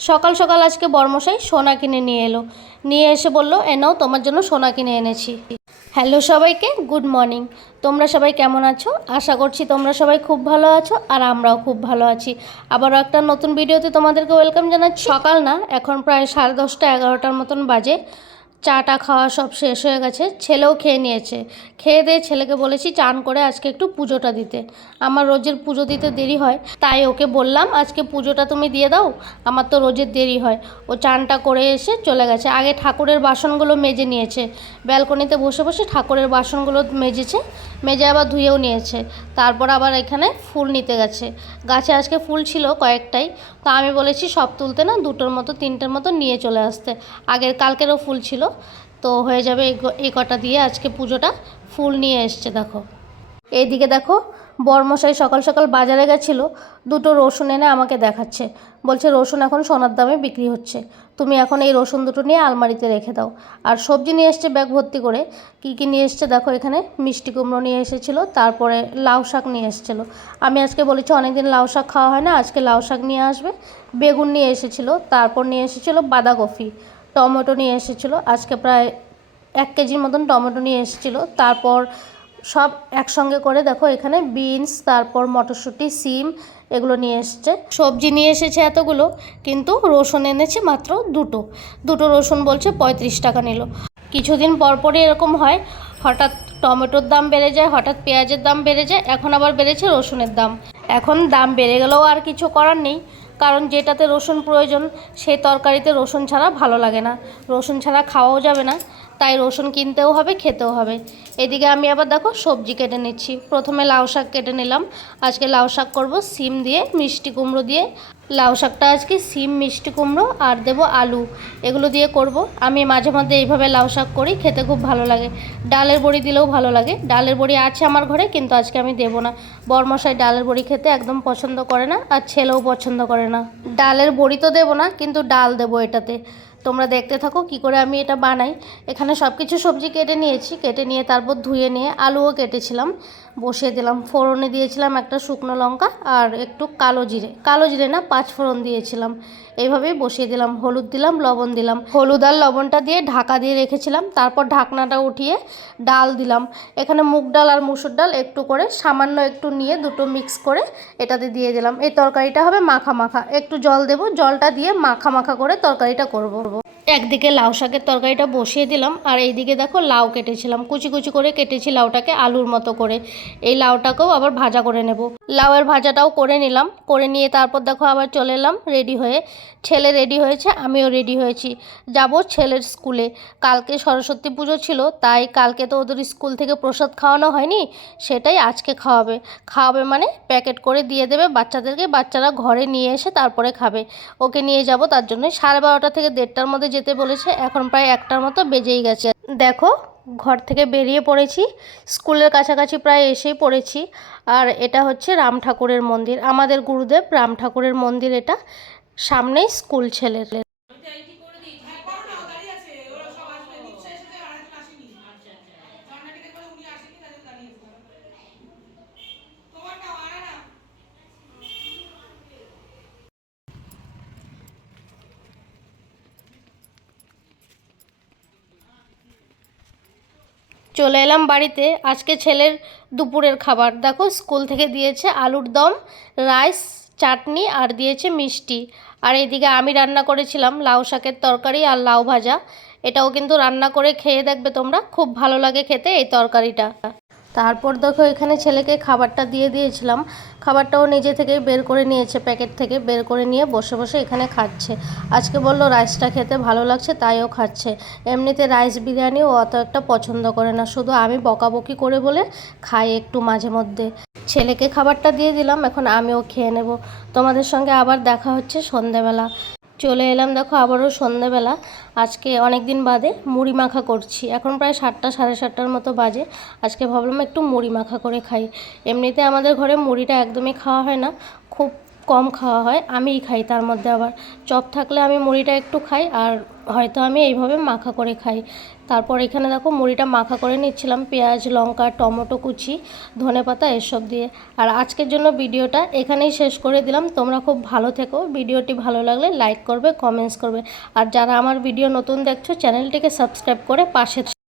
সকাল সকাল আজকে বর্মশাই সোনা কিনে নিয়ে এলো, নিয়ে এসে বলল, এ নাও তোমার জন্য সোনা কিনে এনেছি। হ্যালো সবাইকে, গুড মর্নিং। তোমরা সবাই কেমন আছো? আশা করছি তোমরা সবাই খুব ভালো আছো, আর আমরাও খুব ভালো আছি। আবারও একটা নতুন ভিডিওতে তোমাদেরকে ওয়েলকাম জানাচ্ছি। সকাল না, এখন প্রায় 10:30 11টার মতন বাজে। চাটা খাওয়া সব শেষ হয়ে গেছে, ছেলেও খেয়ে নিয়েছে। খেয়ে দিয়ে ছেলেকে বলেছি চান করে আজকে একটু পুজোটা দিতে। আমার রোজের পুজো দিতে দেরি হয়, তাই ওকে বললাম আজকে পুজোটা তুমি দিয়ে দাও, আমার তো রোজের দেরি হয়। ও চানটা করে এসে চলে গেছে। আগে ঠাকুরের বাসনগুলো মেজে নিয়েছে, ব্যালকনিতে বসে বসে ঠাকুরের বাসনগুলো মেজেছে, মেজে আবার ধুয়েও নিয়েছে। তারপর আবার এখানে ফুল নিতে গেছে। গাছে আজকে ফুল ছিল কয়েকটাই, তো আমি বলেছি সব তুলতে না, 2টোর মতো 3টের মতো নিয়ে চলে আসতে। আগের কালকেরও ফুল ছিল, তো হয়ে যাবে এই কটা দিয়ে আজকে পুজোটা। ফুল নিয়ে এসছে দেখো। এইদিকে দেখো, বরমশাই সকাল সকাল বাজারে গেছিলো, 2টো রসুন এনে আমাকে দেখাচ্ছে। বলছে রসুন এখন সোনার দামে বিক্রি হচ্ছে, তুমি এখন এই রসুন 2টো নিয়ে আলমারিতে রেখে দাও। আর সবজি নিয়ে এসছে ব্যাগ ভর্তি করে। কী কী নিয়ে এসছে দেখো, এখানে মিষ্টি কুমড়ো নিয়ে এসেছিলো, তারপরে লাউ শাক নিয়ে এসেছিলো। আমি আজকে বলেছি অনেকদিন লাউ শাক খাওয়া হয় না, আজকে লাউ শাক নিয়ে আসবে। বেগুন নিয়ে এসেছিলো, তারপর নিয়ে এসেছিলো বাঁধাকপি, টমেটো নিয়ে এসেছিলো, আজকে প্রায় 1 কেজির মতন টমেটো নিয়ে এসেছিলো। তারপর সব একসঙ্গে করে দেখো এখানে বিনস, তারপর মটরশুঁটি, সিম, এগুলো নিয়ে এসছে। সবজি নিয়ে এসেছে এতগুলো, কিন্তু রসুন এনেছে মাত্র 2টো রসুন বলছে 35 টাকা নিল। কিছুদিন পরপরই এরকম হয়, হঠাৎ টমেটোর দাম বেড়ে যায়, হঠাৎ পেঁয়াজের দাম বেড়ে যায়, এখন আবার বেড়েছে রসুনের দাম। এখন দাম বেড়ে গেলেও আর কিছু করার নেই, কারণ যেটাতে রসুন প্রয়োজন সেই তরকারিতে রসুন ছাড়া ভালো লাগে না, রসুন ছাড়া খাওয়াও যাবে না, তাই রসুন কিনতেও হবে, খেতেও হবে। এদিকে আমি আবার দেখো সবজি কেটে নিচ্ছি। প্রথমে লাউ শাক কেটে নিলাম, আজকে লাউ শাক করব সিম দিয়ে, মিষ্টি কুমড়ো দিয়ে। লাউ শাকটা আজকে সিম, মিষ্টি কুমড়ো আর দেবো আলু, এগুলো দিয়ে করব। আমি মাঝে মধ্যে এইভাবে লাউ শাক করি, খেতে খুব ভালো লাগে। ডালের বড়ি দিলেও ভালো লাগে। ডালের বড়ি আছে আমার ঘরে, কিন্তু আজকে আমি দেবো না। বরমশাই ডালের বড়ি খেতে একদম পছন্দ করে না, আর ছেলেও পছন্দ করে না। ডালের বড়ি তো দেবো না, কিন্তু ডাল দেবো এটাতে। তোমরা দেখতে থাকো কি করে আমি এটা বানাই। এখানে সব কিছু সবজি কেটে নিয়েছি, কেটে নিয়ে তারপর ধুয়ে নিয়ে আলুও কেটেছিলাম, বসিয়ে দিলাম। ফোড়নে দিয়েছিলাম একটা শুকনো লঙ্কা আর একটু কালো জিরে না, 5 ফোড়ন দিয়েছিলাম। এইভাবেই বসিয়ে দিলাম। হলুদ দিলাম, লবণ দিলাম। হলুদ আর লবণটা দিয়ে ঢাকা দিয়ে রেখেছিলাম। তারপর ঢাকনাটা উঠিয়ে ডাল দিলাম। এখানে মুগ ডাল আর মুসুর ডাল একটু করে সামান্য একটু নিয়ে 2টো মিক্স করে এটাতে দিয়ে দিলাম। এই তরকারিটা হবে মাখা মাখা, একটু জল দেব, জলটা দিয়ে মাখা মাখা করে তরকারিটা করব। একদিকে লাউ শাকের তরকারিটা বসিয়ে দিলাম, আর এইদিকে দেখো লাউ কেটেছিলাম, কুচি কুচি করে কেটেছি লাউটাকে আলুর মতো করে। এই লাউটাকেও আবার ভাজা করে নেব। লাউয়ের ভাজাটাও করে নিলাম, করে নিয়ে তারপর দেখো আবার চলে এলাম রেডি হয়ে। ছেলে রেডি হয়েছে, আমিও রেডি হয়েছি, যাব ছেলের স্কুলে। কালকে সরস্বতী পুজো ছিল, তাই কালকে তো ওদের স্কুল থেকে প্রসাদ খাওয়ানো হয়নি, সেটাই আজকে খাওয়াবে মানে প্যাকেট করে দিয়ে দেবে বাচ্চাদেরকে, বাচ্চারা ঘরে নিয়ে এসে তারপরে খাবে। ওকে নিয়ে যাব, তার জন্য 12:30 থেকে 1:30টার মধ্যে যেতে বলেছে। এখন প্রায় 1টার মতো বেজেই গেছে। দেখো ঘর থেকে বেরিয়ে পড়েছি, স্কুলের কাছাকাছি প্রায় এসেই পড়েছি। আর এটা হচ্ছে রাম ঠাকুরের মন্দির, আমাদের গুরুদেব রাম ঠাকুরের মন্দির এটা। সামনেই স্কুল ছেলের। চলে এলাম বাড়িতে। আজকে ছেলের দুপুরের খাবার দেখো, স্কুল থেকে দিয়েছে আলুর দম, রাইস, চাটনি আর দিয়েছে মিষ্টি। আর এইদিকে আমি রান্না করেছিলাম লাউ শাকের তরকারি আর লাউ ভাজা। এটাও কিন্তু রান্না করে খেয়ে দেখবে তোমরা, খুব ভালো লাগে খেতে এই তরকারিটা। তারপর দেখো এখানে ছেলেকে খাবারটা দিয়ে দিয়েছিলাম, খাবারটাও নিজে থেকে বের করে নিয়েছে, প্যাকেট থেকে বের করে নিয়ে বসে বসে এখানে খাচ্ছে। আজকে বলল রাইসটা খেতে ভালো লাগছে, তাইও খাচ্ছে। এমনিতে রাইস বিরিয়ানি ও অত একটা পছন্দ করে না, শুধু আমি বকাবকি করে বলে খাই একটু মাঝে মধ্যে। ছেলেকে খাবারটা দিয়ে দিলাম, এখন আমিও খেয়ে নেব। তোমাদের সঙ্গে আবার দেখা হচ্ছে সন্ধেবেলা। চলে এলাম দেখো আবারও সন্ধেবেলা। আজকে অনেক দিন বাদে মুড়ি মাখা করছি, এখন প্রায় 7টা 7:30টার মতো বাজে। আজকে ভাবলাম একটু মুড়ি মাখা করে খাই। এমনিতে আমাদের ঘরে মুড়িটা একদমই খাওয়া হয় না, খুব কম খাওয়া হয়, আমিই খাই। তার মধ্যে আবার চপ থাকলে আমি মুড়িটা একটু খাই, আর হয়তো আমি এইভাবে মাখা করে খাই। তারপর এখানে দেখো মুড়িটা মাখা করে নিচ্ছিলাম পেঁয়াজ, লঙ্কা, টমেটো কুচি, ধনেপাতা এসব দিয়ে। আর আজকের জন্য ভিডিওটা এখানেই শেষ করে দিলাম। তোমরা খুব ভালো থেকো। ভিডিওটি ভালো লাগলে লাইক করবে, কমেন্টস করবে। আর যারা আমার ভিডিও নতুন দেখছো চ্যানেলটিকে সাবস্ক্রাইব করে পাশে